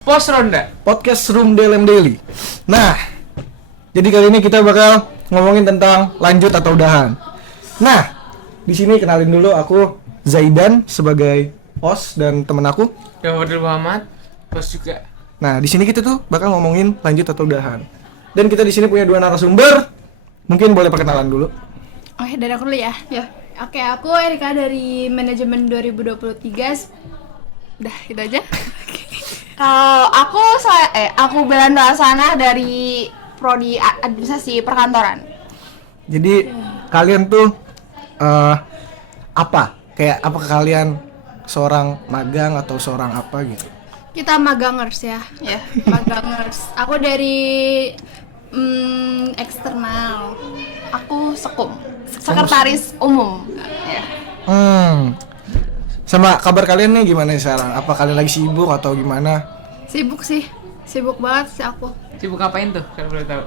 Pos ronda. Podcast Room DLM Daily. Nah, jadi kali ini kita bakal ngomongin tentang lanjut atau udahan. Nah, di sini kenalin dulu, aku Zaidan sebagai host dan temen aku. Ya Fadil Muhammad, pos juga. Nah, di sini kita tuh bakal ngomongin lanjut atau udahan. Dan kita di sini punya dua narasumber. Mungkin boleh perkenalan dulu. Oke, dari aku dulu ya. Oke, aku Erika dari manajemen 2023. Udah, itu aja. Kalau aku Belanda Sana dari prodi administrasi perkantoran. Jadi kalian tuh apa? Kayak apakah kalian seorang magang atau seorang apa gitu? Kita magangers ya. Ya. Magangers. Aku dari eksternal. Aku sekum, sekretaris umum. Ya. Sama kabar kalian nih gimana sekarang? Apa kalian lagi sibuk atau gimana? Sibuk sih. Sibuk banget sih aku. Sibuk ngapain tuh kalau boleh tahu?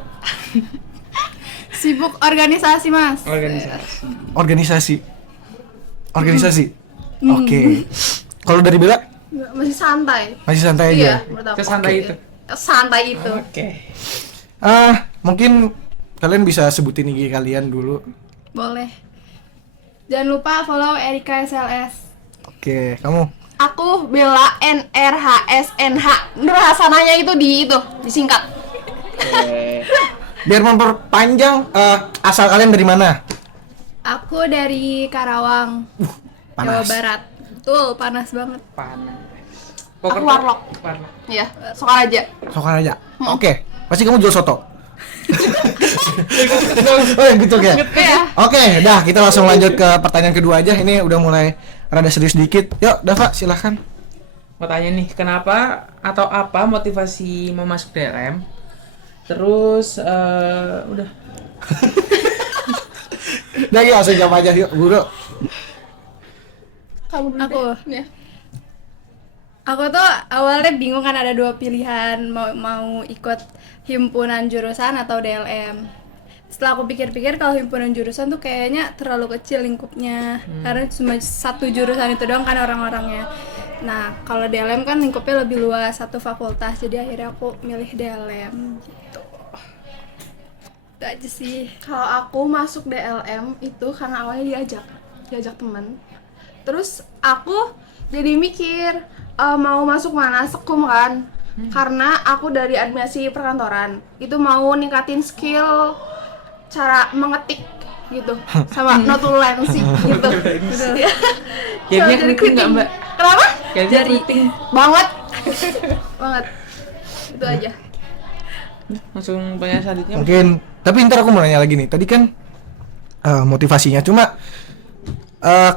Sibuk organisasi, Mas. Organisasi. Organisasi. Oke. Kalau dari Bella Masih santai. masih santai Iya, aja. menurut aku. Sesantai itu. Santai itu. Oke. Mungkin kalian bisa sebutin IG kalian dulu. Boleh. Jangan lupa follow Erika SLS. Oke, kamu. Aku Bella NRHSNH. Nur Hasananya itu disingkat. Biar memperpanjang, asal kalian dari mana? Aku dari Karawang, Jawa Panas. Barat. Betul, panas banget. Panas. Aku warlock. Warlock. Iya, Sokaraja. Sokar aja. Oke, pasti kamu jual soto. Oh, yang gitu ya. Ya. Oke, dah kita langsung lanjut ke pertanyaan kedua aja. Ini udah mulai rada serius dikit. Yuk, Dava, silahkan. Mau tanya nih, kenapa atau apa motivasi mau masuk DLM? Terus udah. Dah, yuk langsung jawab aja yuk, Bro. Kamu dulu Aku. deh. Ya. Aku tuh awalnya bingung kan, ada dua pilihan, mau ikut himpunan jurusan atau DLM. Setelah aku pikir-pikir, kalau himpunan jurusan tuh kayaknya terlalu kecil lingkupnya, karena cuma satu jurusan itu doang kan orang-orangnya. Nah, kalau DLM kan lingkupnya lebih luas, satu fakultas, jadi akhirnya aku milih DLM gitu. Itu aja sih. Kalau aku masuk DLM itu karena awalnya diajak teman. Terus aku jadi mikir mau masuk mana, sekum kan. Karena aku dari administrasi perkantoran, itu mau ningkatin skill cara mengetik gitu sama notulensi gitu. Ya. Jadinya Jadi keriting nggak, Mbak? Kenapa? Jadinya keriting. Banget. Banget. Itu aja. Langsung pertanyaan selanjutnya. Mungkin, tapi ntar aku mau nanya lagi nih. Tadi kan motivasinya cuma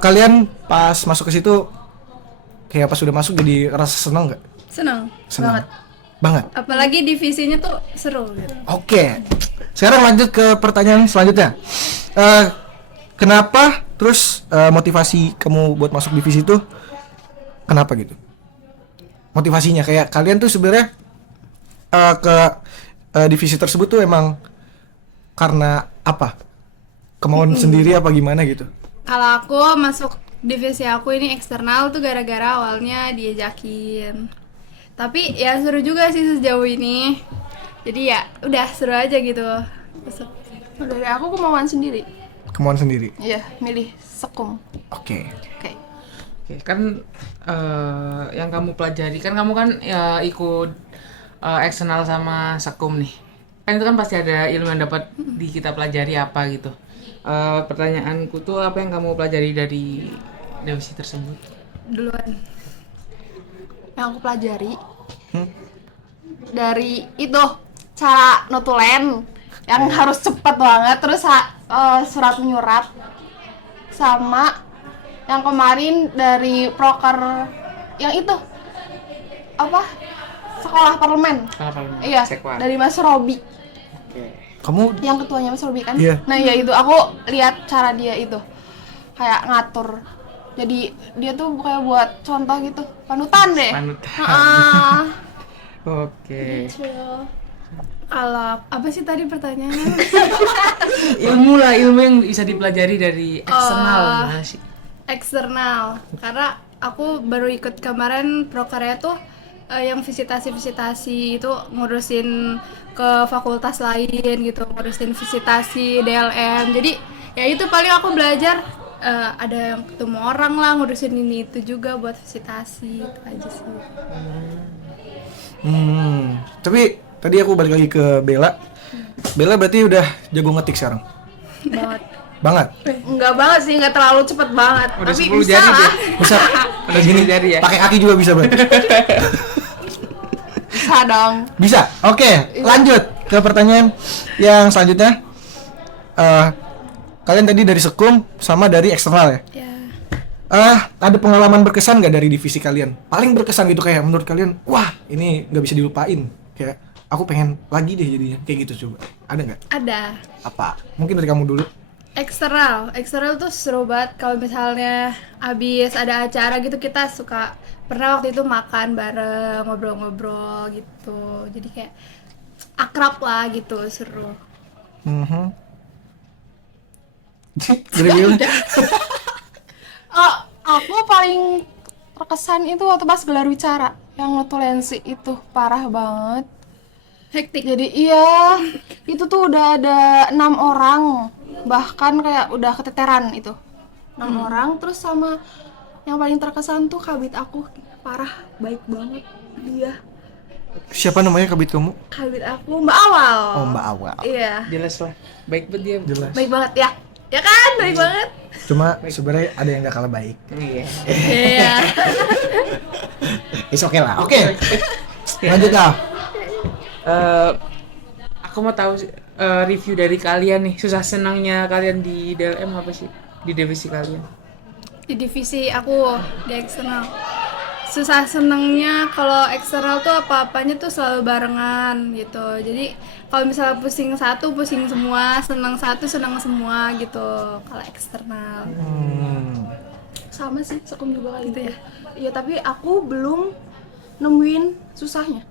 kalian pas masuk ke situ kayak pas sudah masuk jadi rasa senang nggak? Senang. Senang. Banget. Apalagi divisinya tuh seru gitu. Oke. Sekarang lanjut ke pertanyaan selanjutnya. Kenapa terus motivasi kamu buat masuk divisi itu? Kenapa gitu? Motivasinya kayak kalian tuh sebenarnya ke divisi tersebut tuh emang karena apa? Kemauan sendiri apa gimana gitu? Kalau aku masuk divisi aku ini eksternal tuh gara-gara awalnya diajakin. Tapi ya seru juga sih sejauh ini. Jadi ya udah seru aja gitu. Masuk. Dari aku kemauan sendiri. Kemauan sendiri. Iya, milih sekum. Oke. Oke. Oke, kan yang kamu pelajari kan kamu kan ya ikut eksternal sama sekum nih. Kan itu kan pasti ada ilmu yang dapat di kita pelajari apa gitu. Pertanyaanku tuh apa yang kamu pelajari dari divisi tersebut? Duluan. Yang aku pelajari dari itu cara notulen yang harus cepet banget, terus surat menyurat, sama yang kemarin dari proker yang itu apa, sekolah parlemen. Iya, Sekwan. dari Mas Robi, Oke. Kamu yang ketuanya Mas Robi kan. Iya. Nah ya itu aku lihat cara dia itu kayak ngatur, jadi dia tuh kayak buat contoh gitu, panutan deh. Panutan. Heeh. Oke. Kalau apa sih tadi pertanyaannya? Ilmu lah, ilmu yang bisa dipelajari dari eksternal gimana sih? Eksternal. Karena aku baru ikut kemarin prokernya tuh yang visitasi itu ngurusin ke fakultas lain gitu, ngurusin visitasi DLM. Jadi ya itu paling aku belajar ada yang ketemu orang lah, ngurusin ini itu juga buat visitasi, itu aja sih. Tapi tadi aku balik lagi ke Bella. Bella berarti udah jago ngetik sekarang. Banget. Banget. Enggak banget sih, enggak terlalu cepet banget. Udah Tapi 10 bisa jari lah. deh. Bisa. Udah gini jari ya. Pakai kaki juga bisa berarti. Bisa dong. Bisa. Oke, lanjut ke pertanyaan yang selanjutnya. Kalian tadi dari Sekum sama dari eksternal ya? Ya. Ada pengalaman berkesan gak dari divisi kalian? Paling berkesan gitu kayak menurut kalian, wah ini gak bisa dilupain. Kayak aku pengen lagi deh jadinya. Kayak gitu coba. Ada nggak? Ada. Apa? Mungkin dari kamu dulu. Eksternal tuh seru banget kalau misalnya abis ada acara gitu kita suka pernah waktu itu makan bareng, ngobrol-ngobrol gitu. Jadi kayak akrab lah gitu, seru. Jadi gimana? Oh, aku paling terkesan itu waktu pas gelar bicara yang notulensi itu parah banget. Hektik. Jadi iya, itu tuh udah ada 6 orang, bahkan kayak udah keteteran itu 6 orang. Terus sama yang paling terkesan tuh kabit aku, parah, baik banget dia. Siapa namanya kabit kamu? Kabit aku Mbak Awal. Oh, Mbak Awal. Iya, Jelas lah. Baik banget dia. Jelas. baik banget ya. Ya kan, baik banget. Cuma sebenarnya ada yang gak kalah baik. Iya. Iya. It's okay lah. Oke. Lanjut lah. Aku mau tahu review dari kalian nih. Susah senangnya kalian di DLM apa sih? Di divisi kalian? Di divisi aku di eksternal. Susah senengnya kalau eksternal tuh apa-apanya tuh selalu barengan gitu. Jadi kalau misalnya pusing satu pusing semua, senang satu senang semua gitu. Kalau eksternal. Sama sih, Sekum juga kali Gitu ya? Iya, tapi aku belum nemuin susahnya.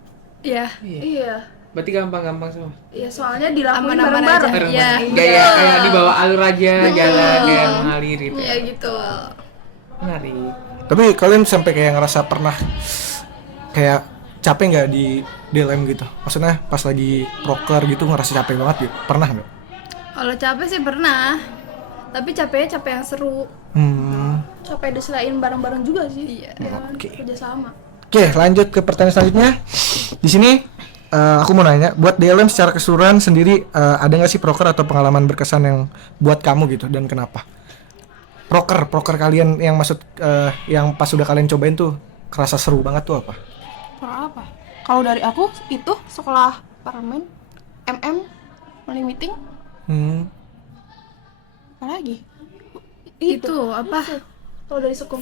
Iya. Iya. Berarti gampang-gampang semua. Iya, soalnya dilakuin Aman-aman bareng-bareng. aja. Iya. Kayak kayak di bawah alur aja jalan kayak mengalir gitu. Iya gitu. Menarik. Tapi kalian sampai kayak ngerasa pernah kayak capek nggak di DLM gitu? Maksudnya pas lagi proker gitu ngerasa capek banget gitu? Pernah nggak? Kalau capek sih pernah. Tapi capeknya capek yang seru. Capek diselain bareng-bareng juga sih. Iya. Oke. Kerja sama. Oke, lanjut ke pertanyaan selanjutnya. Di sini aku mau nanya, buat DLM secara keseluruhan sendiri ada nggak sih proker atau pengalaman berkesan yang buat kamu gitu dan kenapa? Proker kalian yang maksud yang pas udah kalian cobain tuh kerasa seru banget tuh apa? Apa? Kalau dari aku itu sekolah parlemen, morning meeting, apa lagi? Itu apa? Kalau dari Sekum.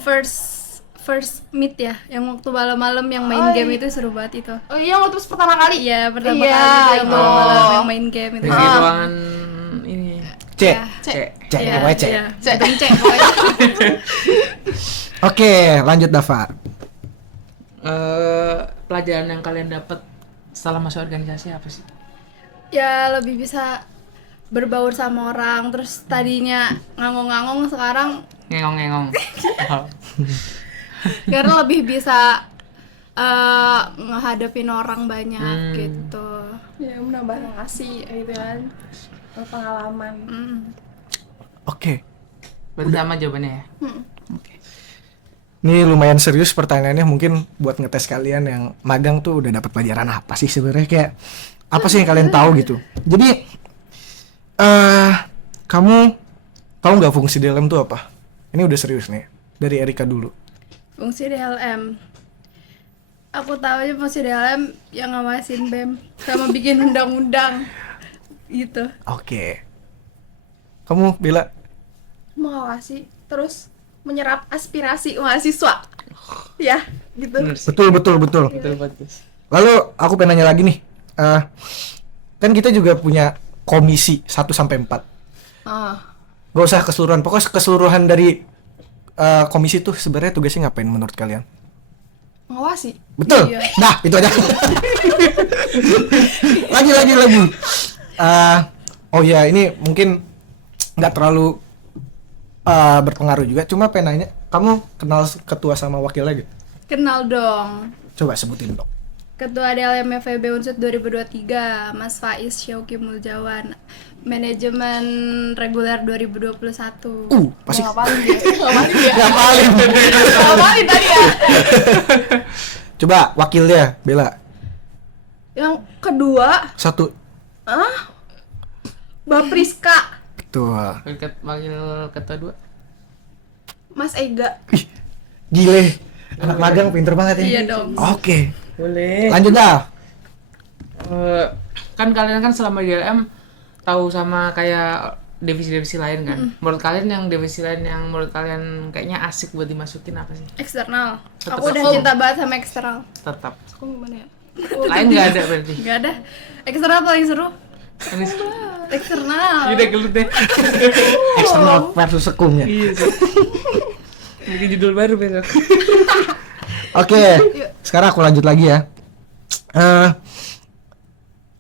First meet ya, yang waktu malam-malam yang main game itu seru banget itu. Oh iya, waktu pertama kali. Iya, pertama Iya, kali itu yang itu. malam-malam yang main game itu. Di ruangan ini. C. Iya. C. C. Pokoknya C. Iya. Untung C pokoknya. Oke, lanjut Dava. Pelajaran yang kalian dapat setelah masuk organisasi apa sih? Ya lebih bisa berbaur sama orang, terus tadinya ngangong-ngangong sekarang Ngengong-ngengong. karena lebih bisa ngehadapin orang banyak gitu. Ya, menambah relasi gitu kan. Pengalaman. Oke. Berarti sama jawabannya ya? Ini lumayan serius pertanyaannya, mungkin buat ngetes kalian yang magang tuh udah dapat pelajaran apa sih sebenarnya, kayak apa sih yang kalian tahu gitu. Jadi kamu tahu nggak fungsi DLM tuh apa? Ini udah serius nih, dari Erika dulu. Fungsi DLM. Aku tahu aja fungsi DLM yang ngawasin BEM sama bikin undang-undang gitu. Oke. Kamu Bella? Mengawasi, terus menyerap aspirasi mahasiswa. Ya, gitu. Bener sih. Betul. Betul bagus. Lalu aku pengen nanya lagi nih. Kan kita juga punya komisi 1 sampai 4. Gak usah keseluruhan, pokoknya keseluruhan dari komisi tuh sebenarnya tugasnya ngapain menurut kalian? Mengawasi. Betul. Iya. Nah, itu aja. lagi. Oh ya, ini mungkin nggak terlalu berpengaruh juga. Cuma pengen nanya, kamu kenal ketua sama wakilnya gitu? Kenal dong. Coba sebutin dong. Ketua DLM FEB Unsud 2023 Mas Faiz Syauki Muljawan. Manajemen reguler 2021. Pasti Ngapalin dia? Ngapalin dia? ngapalin. Ngapalin tadi ya? Coba wakilnya Bella. Yang kedua, Satu. Mbak Priska, Betul. Wakil ketua 2. Mas Ega. Ih, gile. Anak magang pinter banget ya. Iya dong. Oke. Boleh. Lanjut dah. Kan kalian kan selama di DLM tahu sama kayak divisi-divisi lain kan. Menurut kalian yang divisi lain yang menurut kalian kayaknya asik buat dimasukin apa sih? Eksternal. Tetep Aku udah aku. cinta banget sama eksternal. Tetap. Aku gimana ya? Lain nggak ada berarti. Gak ada. Eksternal paling seru. Ini Eksternal. udah gelut deh. Eksternal versus sekumnya. Iya sih. Bikin judul baru besok. Oke. Sekarang aku lanjut lagi ya.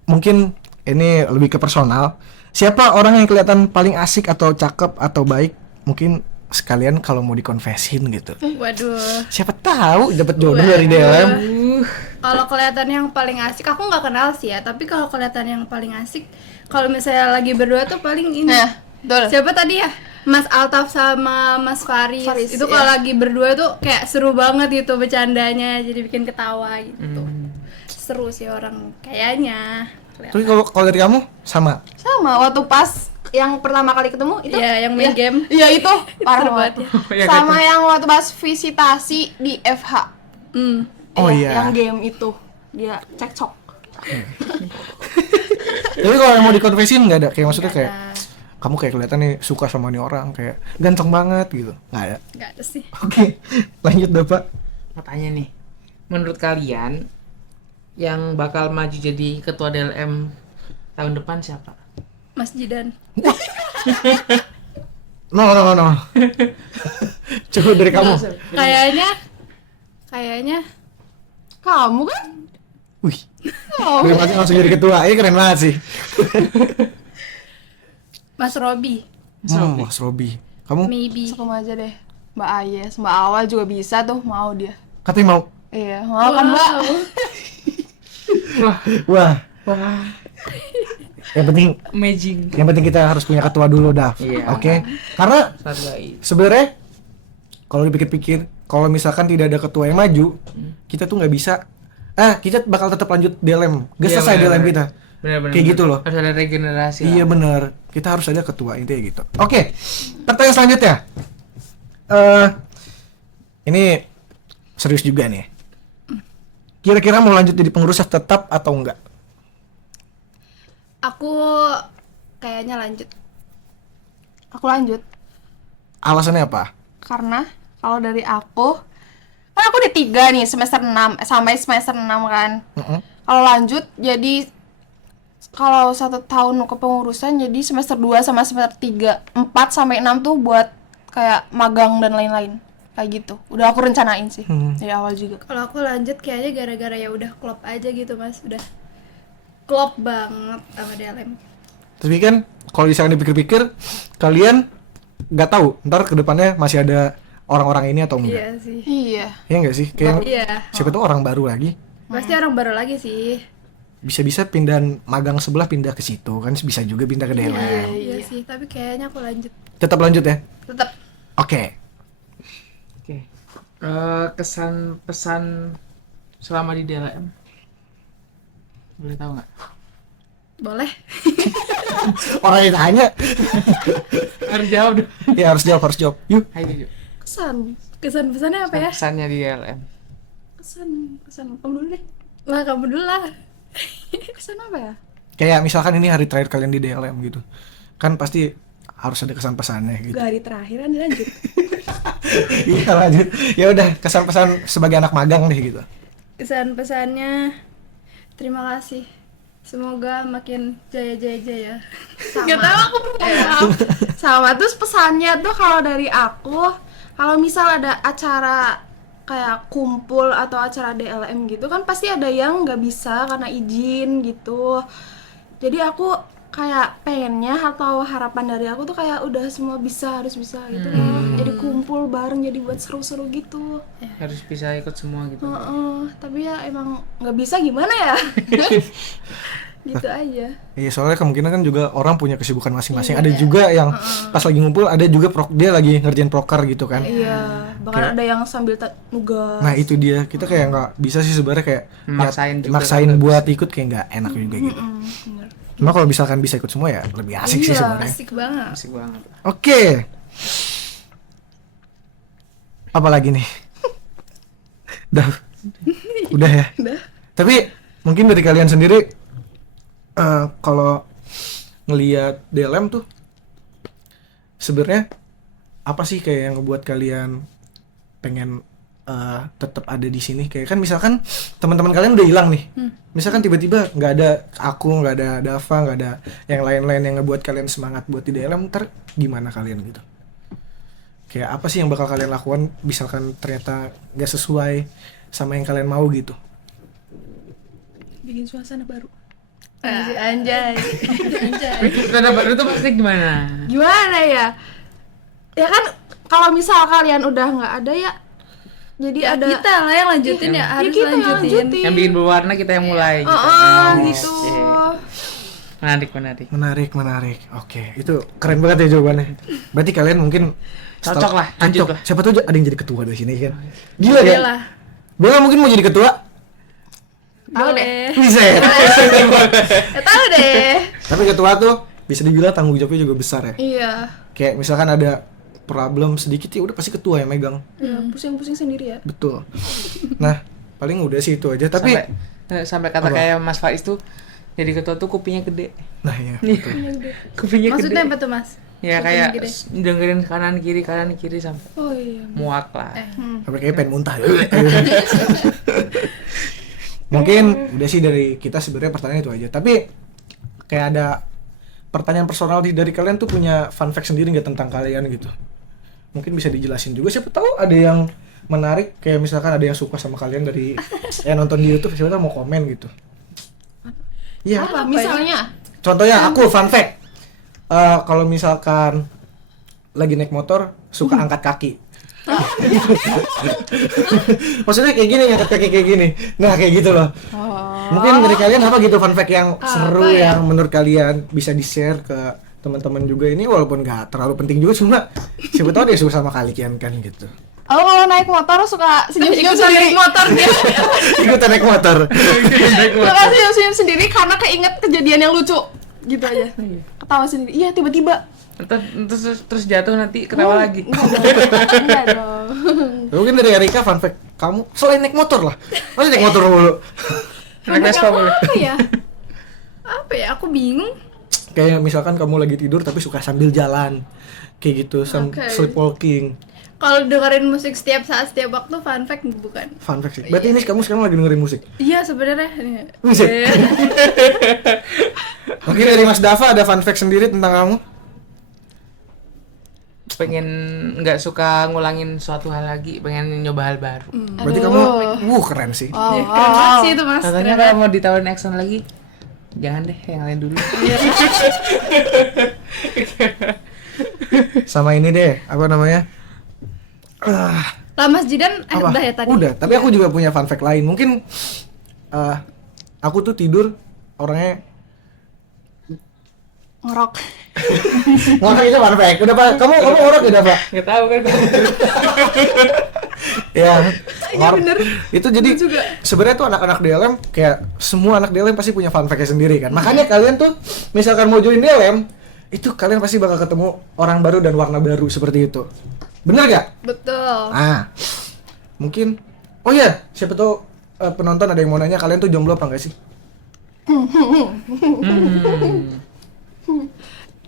Mungkin ini lebih ke personal. Siapa orang yang kelihatan paling asik atau cakep atau baik? Mungkin sekalian kalau mau dikonfesin gitu. Waduh. Siapa tahu dapat jodoh dari DLM. Kalau kelihatan yang paling asik, aku nggak kenal sih ya. Tapi kalau kelihatan yang paling asik, kalau misalnya lagi berdua tuh paling ini. Nah, betul. Siapa tadi ya? Mas Altaf sama Mas Faris. Faris, Itu iya. kalau lagi berdua tuh kayak seru banget gitu bercandanya, jadi bikin ketawa gitu. Seru sih orang kayaknya. Terus kalau dari kamu sama. Sama waktu pas yang pertama kali ketemu itu. Iya, yang main game. Iya itu parah Seru banget. banget ya. Sama yang waktu pas visitasi di FH. Hmm. Oh iya. Yang game itu dia cekcok. Tapi kalau yang mau dikonfesin nggak ada. Kayak maksudnya kayak Nah, kamu kayak kelihatan nih suka sama nih orang, kayak ganteng banget gitu. Nggak ada. nggak ada sih. Oke. Lanjut dah Pak. Mau tanya nih, menurut kalian yang bakal maju jadi ketua DLM tahun depan siapa? Mas Jidan. No. Coba dari kamu. Kayaknya Kamu kan? Wih. Terima kasih langsung jadi ketua. Ini keren banget sih. Mas Robi. Mas Robi. Kamu Maybe. Sekum aja deh. Mbak Ayes, Mbak Awal juga bisa tuh, mau dia. katanya mau. Iya, mau kan Mbak? Wah. Amazing. Yang penting kita harus punya ketua dulu, Dav. Iya. Oke. Karena Sargai. sebenarnya kalau dipikir-pikir, kalau misalkan tidak ada ketua yang maju, kita tuh nggak bisa. Kita bakal tetap lanjut DLM. Gak Iya, selesai bener, DLM bener. kita. Bener. Kayak gitu loh. Harus ada regenerasi. Iya lah. bener. Kita harus ada ketua, intinya gitu. Oke. Pertanyaan selanjutnya. Ini serius juga nih. Kira-kira mau lanjut jadi pengurus tetap atau enggak? Aku kayaknya lanjut. Aku lanjut. Alasannya apa? Karena kalau dari aku, kan aku di 3 nih, semester 6, sampai semester 6 kan. Kalau lanjut, jadi kalau 1 tahun kepengurusan, jadi semester 2 sama semester 3, 4 sampai 6 tuh buat kayak magang dan lain-lain. Kayak gitu. Udah aku rencanain sih, dari awal juga. Kalau aku lanjut kayaknya gara-gara ya udah klop aja gitu Mas, udah klop banget sama DLM. Tapi kan kalau misalnya dipikir-pikir, kalian nggak tahu ntar kedepannya masih ada orang-orang ini atau enggak. Iya sih. Iya. Iya nggak sih? Kayak Iya. siapa tuh orang baru lagi. Pasti orang baru lagi sih. Bisa-bisa pindahan magang sebelah pindah ke situ kan, bisa juga pindah ke DLM. Iya sih, tapi kayaknya aku lanjut. Tetap lanjut ya. Tetap. Oke. Oke. Kesan pesan selama di DLM. Boleh tahu nggak? Boleh. Orang yang tanya. Harus jawab dong. Ya harus jawab. Yuk. Hai Juju. Kesan. Kesan-pesannya apa ya? Pesannya di DLM. Kesan. Kamu dulu deh. Lah kamu dulu lah. Kesan apa ya? Kayak misalkan ini hari terakhir kalian di DLM gitu. Kan pasti harus ada kesan pesannya gitu. Gak hari terakhir kan lanjut. Iya lanjut. Ya udah kesan pesan sebagai anak magang deh gitu. Kesan-pesannya terima kasih. Semoga makin jaya. Gak tahu aku sama terus pesannya tuh kalau dari aku, kalau misal ada acara kayak kumpul atau acara DLM gitu kan pasti ada yang nggak bisa karena izin gitu. Jadi aku kayak pengennya atau harapan dari aku tuh kayak udah semua harus bisa gitu loh. Jadi kumpul bareng, jadi buat seru-seru gitu. Harus bisa ikut semua gitu. Tapi ya emang nggak bisa gimana ya. Gitu aja. Iya, soalnya kemungkinan kan juga orang punya kesibukan masing-masing. Ada juga yang pas lagi ngumpul, ada juga dia lagi ngerjain proker gitu kan. Iya, bahkan ada yang sambil nugas. Nah itu dia, kita kayak nggak bisa sih sebenarnya kayak maksain buat ikut kayak nggak enak juga gitu. Bener. Cuma kalau misalkan bisa ikut semua ya lebih asik sih sebenarnya. Asik banget. Asik banget. Oke. Apa lagi nih? Udah ya. Tapi mungkin dari kalian sendiri kalau ngelihat DLM tuh sebenarnya apa sih kayak yang ngebuat kalian pengen tetap ada di sini? Kayak kan misalkan teman-teman kalian udah hilang nih. Misalkan tiba-tiba nggak ada aku, nggak ada Dava, nggak ada yang lain-lain yang ngebuat kalian semangat buat di DLM, ntar gimana kalian gitu? Kayak apa sih yang bakal kalian lakukan misalkan ternyata nggak sesuai sama yang kalian mau gitu? Bikin suasana baru. Anjay. Tanda baru tuh pasti gimana? Gimana ya? Ya kan kalau misal kalian udah nggak ada ya, jadi ada Kita lah yang lanjutin ya, harus kita yang lanjutin. lanjutin. Yang bikin berwarna kita yang mulai gitu. Gitu. Menarik. Oke, itu keren banget ya jawabannya. Berarti kalian mungkin Cocok lah, lanjut lah. Siapa tahu ada yang jadi ketua di sini kan? Gila kan? Bella. Bella mungkin mau jadi ketua? Tahu deh. Bisa ya? Tahu deh. Tapi ketua tuh bisa dibilang tanggung jawabnya juga besar ya. Iya. Kayak misalkan ada problem sedikit ya udah pasti ketua yang megang. Ya, pusing-pusing sendiri ya. Betul. Nah, paling udah sih itu aja. Tapi sampai kata Apa? kayak Mas Faiz tuh jadi ketua tuh kupingnya gede. nah ya. Kupingnya Maksudnya gede. apa tuh, Mas? Ya Kuping kayak gede. dengerin kanan kiri sampai Oh iya. muak lah. Sampai kayak pengen muntah. Mungkin udah sih dari kita sebenarnya pertanyaan itu aja. Tapi kayak ada pertanyaan personal dari kalian tuh punya fun fact sendiri nggak tentang kalian gitu? Mungkin bisa dijelasin juga. Siapa tahu ada yang menarik kayak misalkan ada yang suka sama kalian dari yang nonton di YouTube, siapa tahu mau komen gitu. Iya. Apa misalnya? Contohnya aku fun fact. Kalau misalkan lagi naik motor suka angkat kaki. Maksudnya kayak gini, angkat kaki kayak gini. Nah, kayak gitu loh. Mungkin dari kalian apa gitu fun fact yang seru ya? yang menurut kalian bisa di-share ke teman-teman juga ini walaupun nggak terlalu penting juga cuma siapa tahu dia suka sama kalian kan gitu. Aku kalau naik motor suka senyum-senyum sendiri. motor dia. Ikutan naik motor. Suka senyum-senyum sendiri karena keinget kejadian yang lucu. Gitu aja. Ketawa sendiri. Iya, tiba-tiba. Terus jatuh nanti ketawa lagi. Enggak dong. Mungkin dari Erika fun fact kamu selain naik motor lah. Masih naik motor mulu. Naik Vespa boleh. Apa ya? Apa ya? Aku bingung. Kayak misalkan kamu lagi tidur tapi suka sambil jalan. Kayak gitu, Oke. sleepwalking. Kalau dengerin musik setiap saat, setiap waktu, fun fact bukan? Fun fact sih. Berarti ini kamu sekarang lagi dengerin musik. Iya sebenarnya. Musik. Mungkin dari Mas Dava ada fun fact sendiri tentang kamu? Pengen nggak suka ngulangin suatu hal lagi, pengen nyoba hal baru. Berarti kamu keren sih. Keren banget sih itu, Mas. Katanya Keren kalau mau ditawarin action lagi, jangan deh, yang lain dulu. Sama ini deh, apa namanya? Lah Mas Jidan Apa? udah ya tadi? Udah, tapi aku juga punya fun fact lain. Mungkin aku tuh tidur orangnya Ngorok. ngorok itu fun fact. Udah Pak, kamu ngorok udah Pak? Nggak tahu kan? Ya, ngorok. Itu jadi sebenarnya tuh anak-anak DLM kayak semua anak DLM pasti punya fun fact-nya sendiri kan. Makanya kalian tuh misalkan mau join DLM, itu kalian pasti bakal ketemu orang baru dan warna baru seperti itu. Bener gak? Betul. Mungkin oh iya, siapa tahu penonton ada yang mau nanya kalian tuh jomblo apa enggak sih?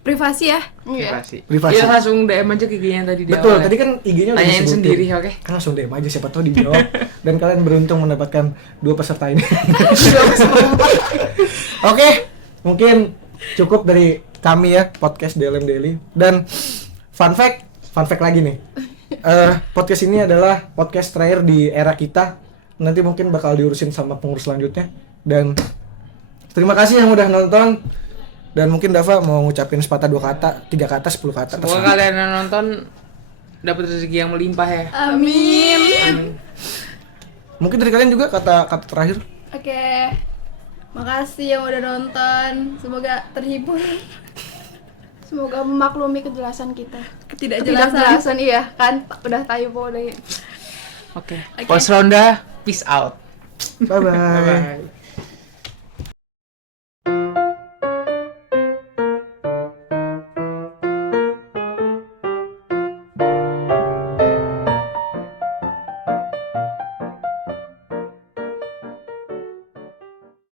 Privasi ya. Privasi. Privasi. Iya, langsung DM aja ke IG-nya tadi di Betul, awal. tadi kan IG-nya udah Tanyain disebutin. sendiri, oke? Kan langsung DM aja siapa tahu dijawab dan kalian beruntung mendapatkan 2 peserta ini. Oke, mungkin cukup dari kami ya podcast DLM Daily dan fun fact lagi nih. Podcast ini adalah podcast terakhir di era kita. Nanti mungkin bakal diurusin sama pengurus selanjutnya dan terima kasih yang udah nonton. Dan mungkin Dava mau ngucapin sepatah 2 kata, 3 kata, 10 kata. Semoga terserah. kalian yang nonton dapat rezeki yang melimpah ya. Amin. Mungkin dari kalian juga kata terakhir. Oke. Makasih yang udah nonton. Semoga terhibur. Semoga memaklumi kejelasan kita. Ketidakjelasan. Ketidakjelasan iya kan udah typo udah. Oke. Pos ronda, peace out. Bye bye. Bye bye.